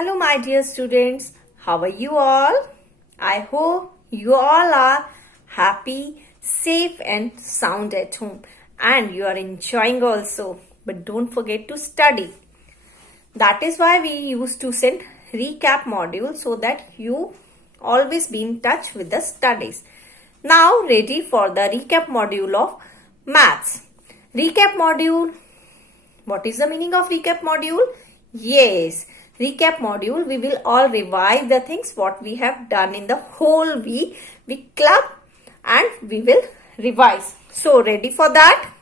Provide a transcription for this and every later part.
Hello, my dear students. How are you all? I hope you all are happy, safe, and sound at home, and you are enjoying also. But don't forget to study. That is why we used to send recap module so that you always be in touch with the studies. Now, ready for the recap module of maths. Recap module. What is the meaning of recap module? Yes, recap module, we will all revise the things what we have done in the whole week. We club and we will revise. So, ready for that?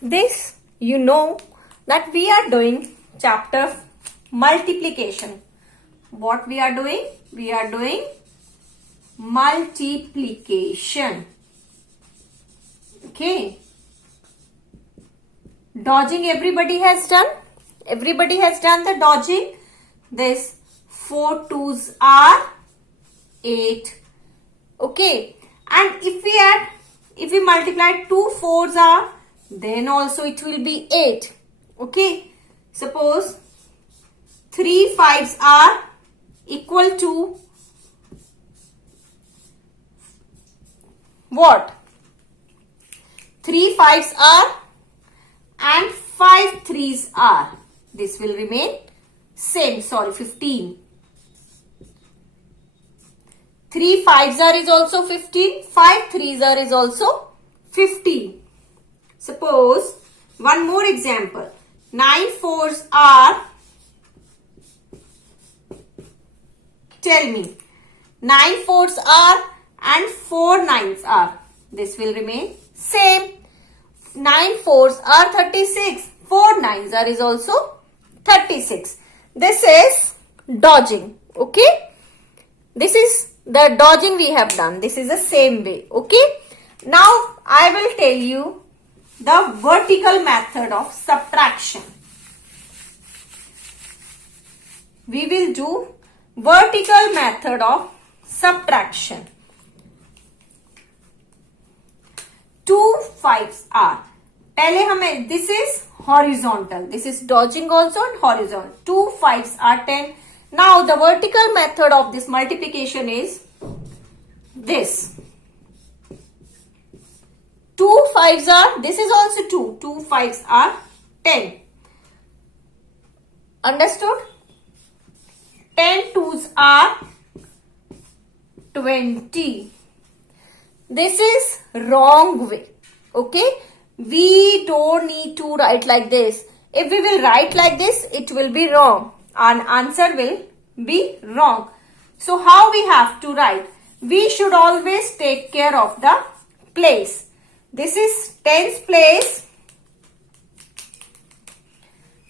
This, you know that we are doing chapter multiplication. What we are doing? We are doing multiplication. Okay. Dodging everybody has done. Everybody has done the dodging. This 4 2s are 8. Okay. And if we multiply 2 4s are, then also it will be 8. Okay. Suppose 3 5s are equal to what? 3 5s are and 5 3s are. This will remain same. 15. 3 5s are is also 15. 5 3s are is also 15. Suppose one more example. 9 4s are. Tell me. 9 4s are and 4 9s are. This will remain same. 9 4s are 36. 4 9s are is also 36. This is dodging. Okay. This is the dodging we have done. This is the same way. Okay. Now I will tell you the vertical method of subtraction. We will do vertical method of subtraction. 2 5s are. पहले हमें this is horizontal. This is dodging also and horizontal. 2 5s are 10. Now the vertical method of this multiplication is this. 2 5s are, this is also 2. 2 5s are 10. Understood? 10 2s are 20. This is wrong way. Okay. We don't need to write like this. If we will write like this, it will be wrong. Our answer will be wrong. So how we have to write? We should always take care of the place. This is tens place.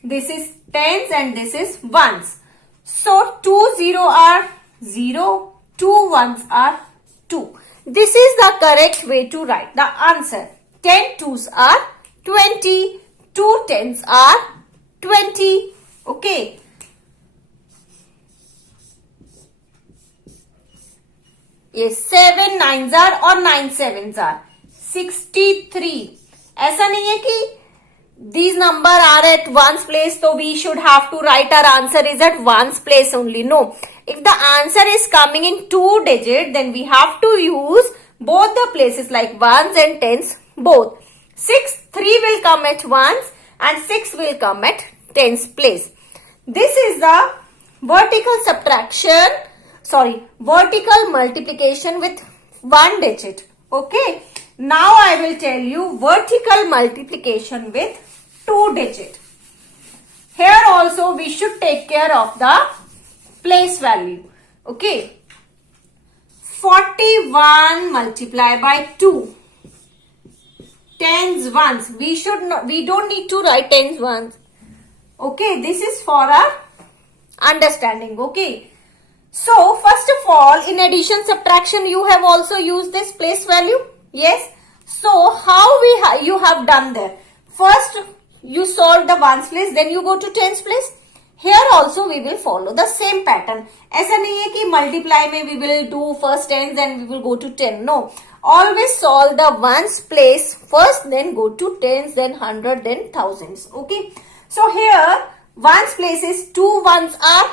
This is tens and this is ones. So 2 0 are 0. 2 ones are 2. This is the correct way to write the answer. 10 2s are 20. 2 10s are 20. Okay. Yes, 7 9s are or 9 7s are 63. ऐसा नहीं है कि these number are at ones place, so we should have to write our answer is at ones place only. No. If the answer is coming in 2 digit, then we have to use both the places like ones and tens both. 3 will come at ones and 6 will come at tens place. This is the vertical vertical multiplication with 1 digit. Okay. Now I will tell you vertical multiplication with 2 digit. Here also we should take care of the place value. Okay. 41 multiplied by 2. Tens ones. We don't need to write tens ones. Okay. This is for our understanding. Okay. So first of all, in addition subtraction, you have also used this place value. Yes. So how you have done there? First you solve the ones place, then you go to tens place. Here also we will follow the same pattern. ऐसा नहीं है कि multiply में we will do first tens and we will go to 10. No. Always solve the ones place first, then go to tens, then 100, then thousands. Okay. So here ones place is 2 ones are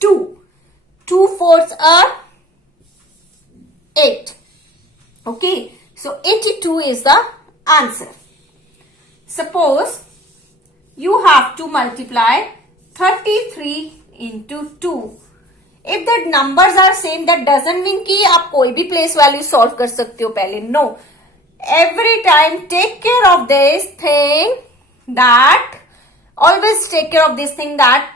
2. 2 fours are 8. Okay, so 82 is the answer. Suppose you have to multiply 33 into 2. If the numbers are same, that doesn't mean कि आप कोई भी place value solve कर सकते हो पहले. No. Every time take care of this thing that always take care of this thing that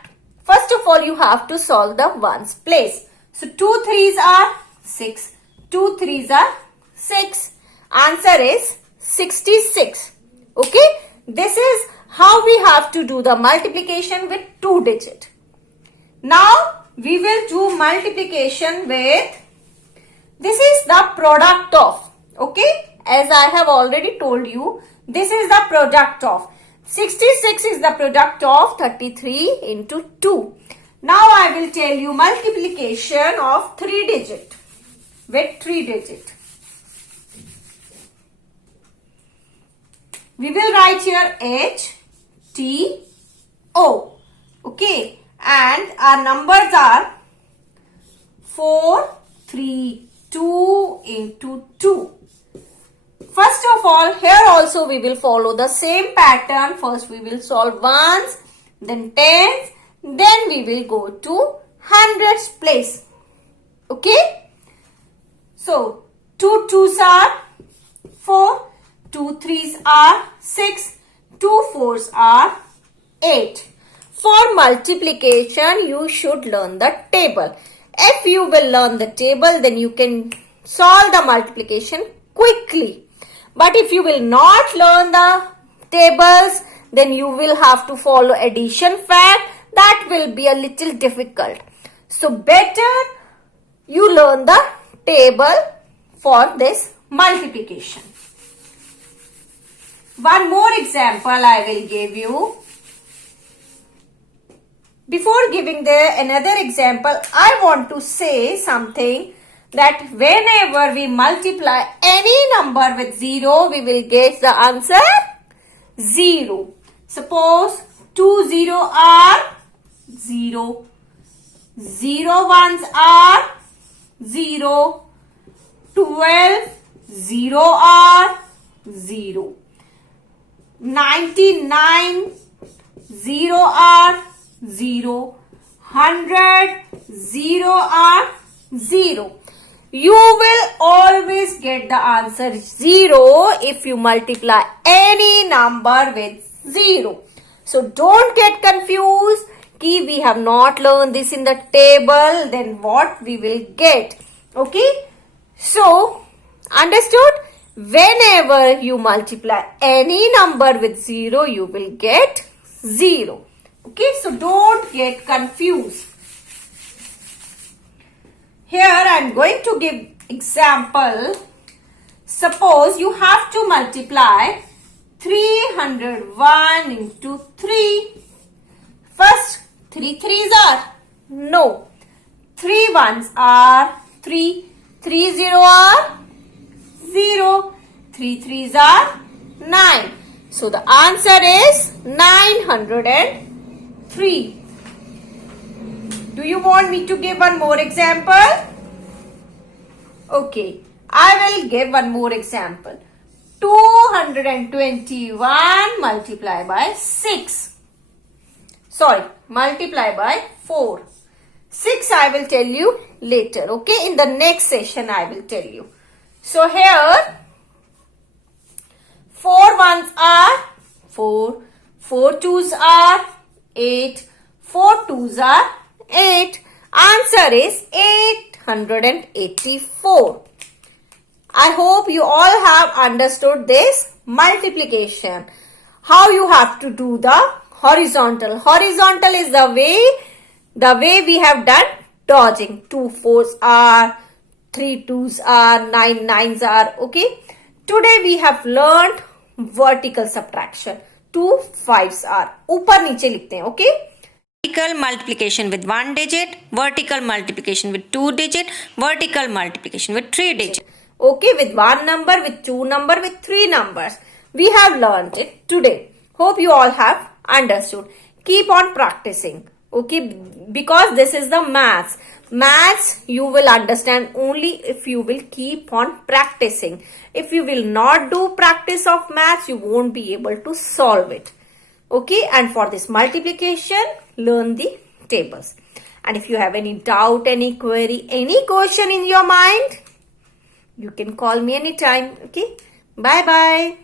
first of all you have to solve the ones place. So 2 3s are 6. 2 3s are 6. Answer is 66. Okay. This is how we have to do the multiplication with 2 digit. Now we will do multiplication with, this is the product of, okay, as I have already told you, this is the product of, 66 is the product of 33 into 2. Now I will tell you multiplication of 3 digit with 3 digit. We will write here H, T, O, okay. And our numbers are 4, 3, 2 into 2. First of all, here also we will follow the same pattern. First we will solve ones, then tens, then we will go to hundreds place. Okay? So, 2 2s are 4, 2 3s are 6, 2 4s are 8. For multiplication, you should learn the table. If you will learn the table, then you can solve the multiplication quickly. But if you will not learn the tables, then you will have to follow addition fact. That will be a little difficult. So better you learn the table for this multiplication. One more example I will give you. Before giving another example, I want to say something that whenever we multiply any number with 0, we will get the answer 0. Suppose 2 0 are 0, 0 ones are 0, 12 0 are 0, 99 0 are 0, 100 0 are 0. You will always get the answer 0 if you multiply any number with 0. So don't get confused कि we have not learned this in the table, then what we will get. Okay? So, understood? Whenever you multiply any number with 0, you will get 0. Okay, so don't get confused. Here I am going to give example. Suppose you have to multiply 301 into 3. First, 3 3s are? No. 3 1s are 3. 3 0 are? 0. 3 3s are? 9. So the answer is 903. Do you want me to give one more example? Okay, I will give one more example. 221 multiply by 6. Sorry, multiply by 4. 6 I will tell you later. Okay, in the next session I will tell you. So here 4 ones are 4, 4 twos are 8, 4 twos are 8. Answer is 884. I hope you all have understood this multiplication. How you have to do the horizontal. Horizontal is the way we have done dodging. 2 4s are, 3 2s are, 9 9s are. Okay. Today we have learned vertical subtraction. 2 5s are. ऊपर नीचे लिखते हैं. Okay. Vertical multiplication with 1 digit, vertical multiplication with 2 digit, vertical multiplication with 3 digit. Okay, with 1 number, with 2 number, with 3 numbers. We have learned it today. Hope you all have understood. Keep on practicing. Okay, because this is the maths you will understand only if you will keep on practicing. If you will not do practice of maths, you won't be able to solve it. Okay, and for this multiplication, learn the tables. And if you have any doubt, any query, any question in your mind, you can call me anytime. Okay, bye bye.